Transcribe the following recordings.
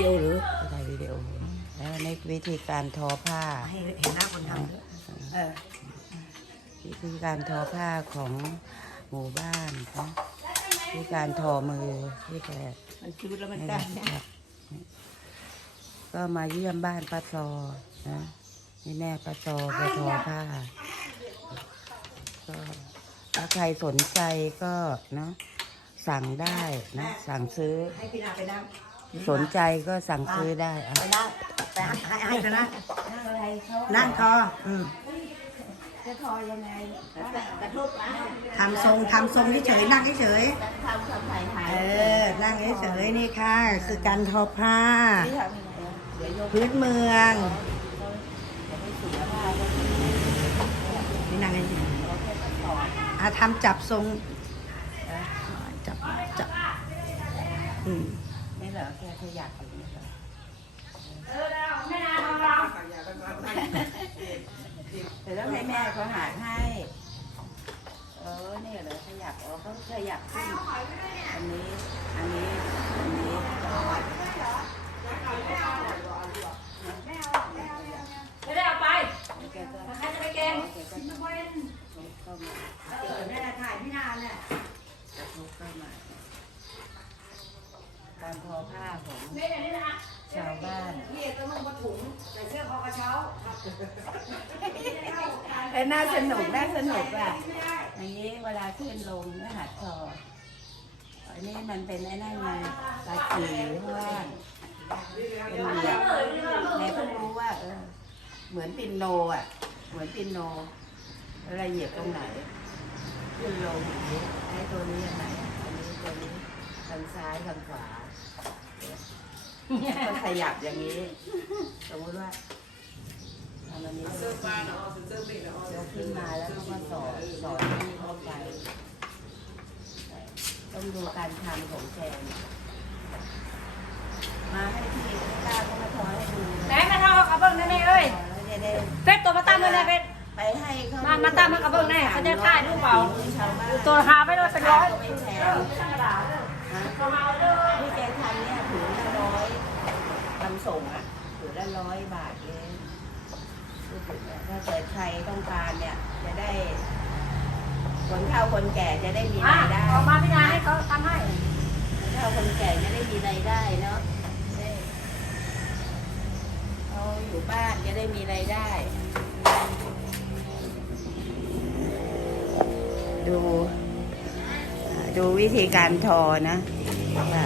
เดียวหรือถ่ายวิดีโอแล้วในวิธีการทอผ้าให้เห็นหน้าคนทำวยเออวิธีการทอผ้าของหมู่บ้านนะวิธีการทอมือที่แกมันคิดแล้วมันไม่ได้ได้ครับก็มาเยี่ยมบ้านป้าซอนะนี่แม่ป้าซอไปทอผ้าก็ถ้าใครสนใจก็เนาะสั่งได้นะ สั่งซื้อให้พี่นาไปนั่ง สนใจก็สั่งซื้อได้อะไปนั่งไปให้ให้ให้เขานั่งนั่งอะไรเขานั่งคออืมจะทอยังไงกระทบอะทำทรงทำทรงเฉยนั่งเฉยทำทำถ่ายถ่ายเออนั่งเฉยนี่ค่ะ คือการทอผ้า พื้นเมืองนี่นั่งเฉยเราแค่ต้องอะทำจับทรงจับจับอืม นี่เหรอแกขยักอย่างนี้เหรอแต่ต้องให้แม่เขาหาให้ เออเนี่ยเหรอขยับอ๋อเขาขยับขึ้นอันนี้ อันนี้ อันนี้ ไม่ได้เอาไป แกก็ ใครจะไปเกง แกก็เข้ามา เออแม่ถ่ายพี่นาเนี่ย กระทบเข้ามา การทอผ้าของนี่นี่นะชาวบ้านพี่เอกก็นุ่งผ้าถุงใส่เสื้อคอกระเช้าเอ้ยน่าสนุกน่าสนุกอะอย่างนี้เวลาขึ้นลงเนื้อหัดทออันนี้มันเป็นไอ้นั่นไงตาขีข้างล่างเป็นเหลี่ยมแม่เพิ่งรู้ว่าเออเหมือนปินโนอะ เหมือนปินโนเวลาเหยียบตรงไหนขึ้นลงอย่างนี้ไอ้ตัวนี้ยังไงอันนี้ตัวนี้ทางซ้ายทางขวา ก็ขยับอย่างนี้ สมมติว่าทำอันนี้ยกขึ้นมาแล้วก็มาสอนสอนที่เข้าไปต้องดูการทำของแกนมาให้ที่กล้าก็มาทอให้ดูไหนมาเท่ากับเบิ้งได้ไหมเอ้ยแล้วจะได้เฟซตัวมาตั้งเลยนะเฟซไปให้เขามามาตามมากับเบิ้งแน่เขาจะถ่ายรูปเปล่าตัวหาไม่ได้เป็นร้อยก็ไม่แพงที่แกทำเนี่ยถือละร้อยทำ ส่งอะถือละร้อยบาทเองพูดถึงอะถ้าเกิดใครต้องการเนี่ย จะได้ คนเฒ่าคนแก่จะได้มีอะรายได้ออกมาพี่นาให้เขาทำให้คนเฒ่าคนแก่จะได้มีรายได้เนาะได้เอาอยู่บ้านจะได้มีรายได้ ดู ดูวิธีการทอนะว่า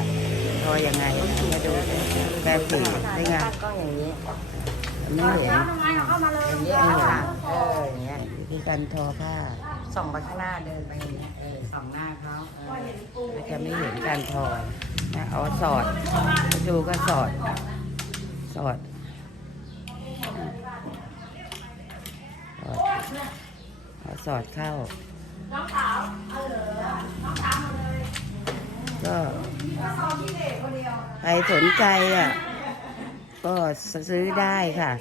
ทอยังไงมาดูแบบสีเป็นไงก็อย่างนี้ไม่เห็นแล้วทำไมเอามาเลยอย่างนี้เอาค่ะออย่างเงี้ยวิธีการทอผ้าส่องไปข้างหน้าเดินไปอย่เออส่องหน้าเขาเออจะไม่เห็นการทอนะเอาสอดดูก็สอด สอดสอดเอาสอดเข้า ก็ ใครสนใจอะ ก็ซื้อได้ค่ะ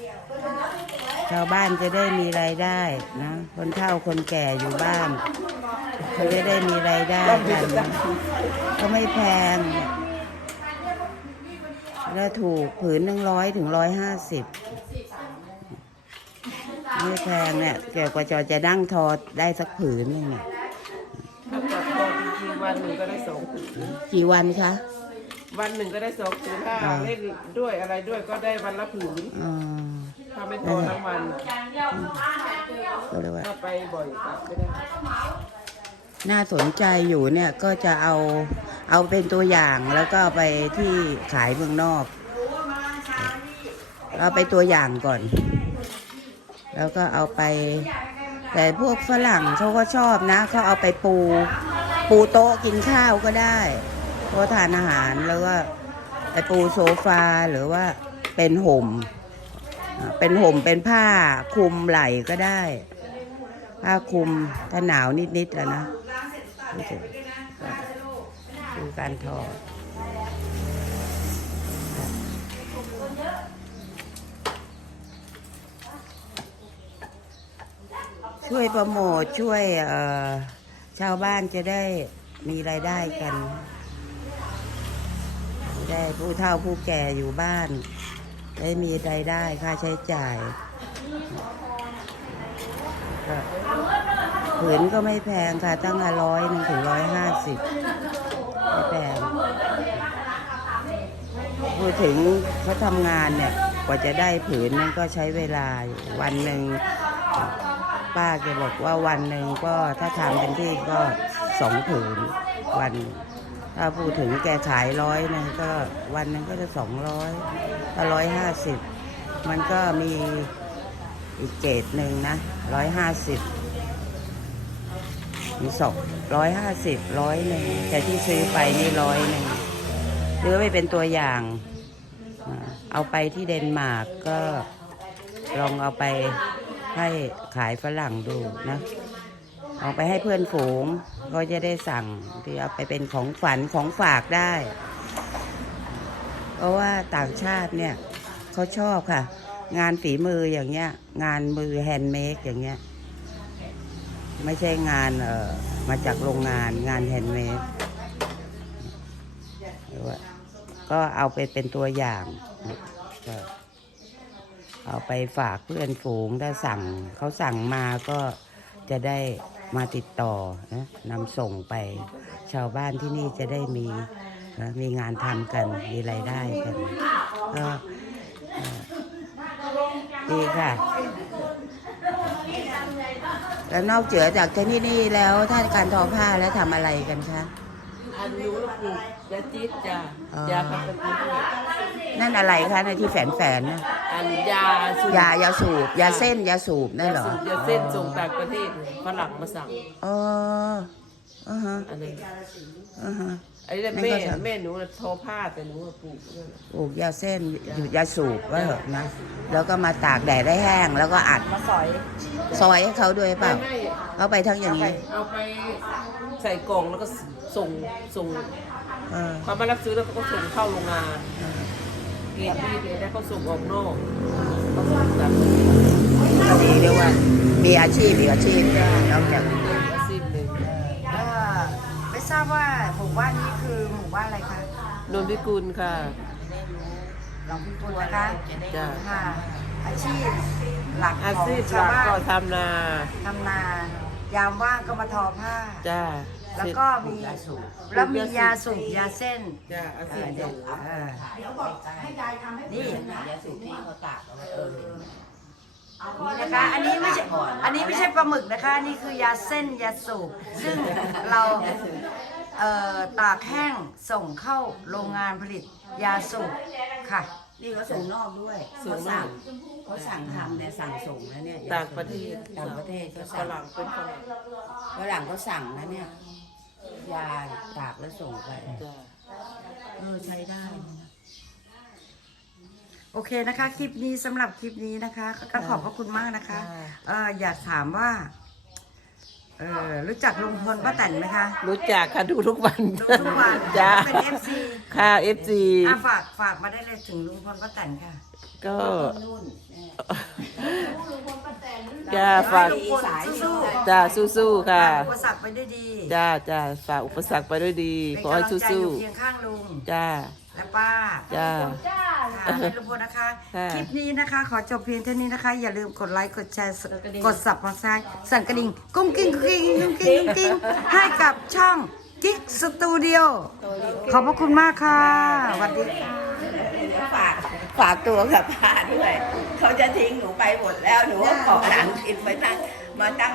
ชาวบ้านจะได้มีรายได้นะ คนเฒ่าคนแก่อยู่บ้านเขาจะได้มีรายได้กันนะก็ไม่แพง แล้วถูกผืนหนึ่งร้อยถึงร้อยห้าสิบไม่แพงเนี่ยเกี่ยวกับจอจะนั่งทอได้สักผืนหนึงเนี่ยถ้าจับโตจริงๆวันหนึ่งก็ได้สองผืนกี่วันคะ วันหนึ่งก็ได้สองผืนถ้าอ่าเล่นด้วยอะไรด้วยก็ได้วันละผืนอ๋อถ้าไม่โตทั้งวันก็เลยว่าถ้าไปบ่อยก็ไม่ได้น่าสนใจอยู่เนี่ยก็จะเอาเอาเป็นตัวอย่างแล้วก็เอาไปที่ขายเมืองนอกเอาไปตัวอย่างก่อน แล้วก็เอาไป แต่พวกฝรั่งเขาก็ชอบนะเขาเอาไปปู ปูโต๊ะกินข้าวก็ได้ โต๊ะทานอาหารแล้วก็ไปปูโซฟาหรือว่าเป็นห่ม เป็นห่มเป็นผ้าคลุมไหล่ก็ได้ ผ้าคลุมถ้าหนาวนิดๆแล้วนะดูการทอดช่วยโปรโมทช่วยชาวบ้านจะได้มีรายได้กัน ได้ผู้เฒ่าผู้แก่อยู่บ้านได้มีรายได้ค่าใช้จ่ายผืนก็ไม่แพงค่ะ ตั้งร้อยหนึ่งถึงร้อยห้าสิบไม่แพงพูดถึงเขาทำงานเนี่ย กว่าจะได้ผืนนั้นก็ใช้เวลาวันหนึ่งป้าจะบอกว่าวันหนึ่งก็ถ้าทำเป็นที่ก็สองผืนวัน ถ้าพูดถึงแกขายร้อยนึงก็วันนึงก็จะสองร้อยถ้าร้อยห้าสิบมันก็มีอีกเกรดหนึ่งนะร้อยห้าสิบมีสองร้อยห้าสิบร้อยหนึ่งแต่ที่ซื้อไปนี่ร้อยหนึ่งซื้อไปเป็นตัวอย่าง เอาไปที่เดนมาร์กก็ลองเอาไปให้ขายฝรั่งดูนะ เอาไปให้เพื่อนฝูง ก็จะได้สั่งที่เอาไปเป็นของฝันของฝากได้ เพราะว่าต่างชาติเนี่ยเขาชอบค่ะ งานฝีมืออย่างเงี้ย งานมือแฮนด์เมดอย่างเงี้ย ไม่ใช่งานเอ่อมาจากโรงงานงานแฮนด์เมดก็เอาไปเป็นตัวอย่างเอาไปฝากเพื่อนฝูงถ้าสั่งเขาสั่งมาก็จะได้ มาติดต่อนะนำส่งไป ชาวบ้านที่นี่จะได้มีนะมีงานทำกันมีรายได้กันก็เอ่อดีค่ะ แล้วนอกเหนือจากที่นี่แล้วถ้าการทอผ้าแล้วทำอะไรกันคะอันรู้แล้วปลูกยาจี๊ดจ้ะอ๋อยาขับตะกี้ นั่นอะไรคะในที่แฝนแฝนๆนะอันยาสูบยายาสูบ ยาเส้นยาสูบนั่นเหรอยาสูบยาเส้นส่งต่างประเทศฝรั่งมาสั่งอ๋ออ่าฮะอันนี้อ่าฮะไอ้เนี่ยนั่นแม่ก็สั่งแม่หนูน่ะทอผ้าแต่หนูน่ะปลูกนั่นน่ะปลูกยาเส้นอยู่ยาสูบว่าเหรอะนะแล้วก็มาตากแดดได้แห้ง แล้วก็อัดมาสอยซอยให้เขาด้วยเปล่าไม่เอาไปทั้งอย่างนี้เอาไปใส่กล่องแล้วก็ส่งส่งเออเขามารับซื้อแล้วเขาก็ส่งเข้าโรงงาน เกรดดีเกรดได้เขาส่งออกนอกเขาส่งต่างประเทศก็ดีเรียกว่ามีอาชีพอีกอาชีพนอกจากอาชีพหนึ่งเอ่อไม่ทราบว่าหมู่บ้านนี้คือหมู่บ้านอะไรคะนนพิกุลค่ะหลวงพี่ปุณนะคะจ้ะค่ะ อาชีพหลักอาของชีพหชาวลักบ้านก็ทำนาทำนา ยามว่างก็มาทอผ้า จ้า แล้วก็มีแล้วมียาสูบยาเส้นจ้าอาเอชีพอเดีเดี๋ยยววเออนี่ยาสูบที่เขาตากเอาไว้เออนี่นะคะ อันนี้ไม่ใช่ อันนี้ไม่ใช่ปลาหมึกนะคะ นี่คือยาเส้นยาสูบ ซึ่งเราเอ่อตากแห้งส่งเข้าโรงงานผลิตยาสูบค่ะ นี่เขาส่งนอกด้วยเขาสั่งเขาสั่งทำเนี่ยสั่งส่งนะเนี่ยต่างประเทศต่างประเทศก็ฝสั่งรั่งเป็นฝรั่งฝรั่งเขาสั่งนะเนี่ย ยาตากแล้วส่งไปจ้าเออใช้ได้นะโอเคนะคะ คลิปนี้สำหรับคลิปนี้นะคะก็ขอบพระคุณมากนะคะ เอออยากถามว่า เออรู้จักลุงพลป้าแตนไหมคะรู้จักค่ะดูทุกวันดูทุกวันจ้าเป็นเอฟซีค่ะเอฟซีอะฝากฝากมาได้เลยถึงลุงพลป้าแตนค่ะ ก็นุ่น จ้าฝากลุงพลสู้จ้าสู้ๆๆค่ะ อุปสรรคไปด้วยดีจ้าจ้าฝากอุปสรรคไปด้วยดี เป็นขอให้กำลังใจอสู้ยู่เคียงข้างลุงๆจ้า และป้าจ้าค่ะให้ลุงพลนะคะ ค่ะ คลิปนี้นะคะ ขอจบเพียงเท่านี้นะคะ อย่าลืมกดไลค์กดแชร์กดสับกดซ้ายสั่นกระดิ่งกุ้งกิ้งกิ้งกุ้งกิ้งกุ้งกิ้งให้กับช่องกิ๊กสตูดิโอขอบพระคุณมากค่ะสวัสดีค่ะ ฝาก ฝากตัวกับป้าด้วย เขาจะทิ้งหนูไปหมดแล้วหนูก็เกาะหลังอินไปตั้งมาตั้ง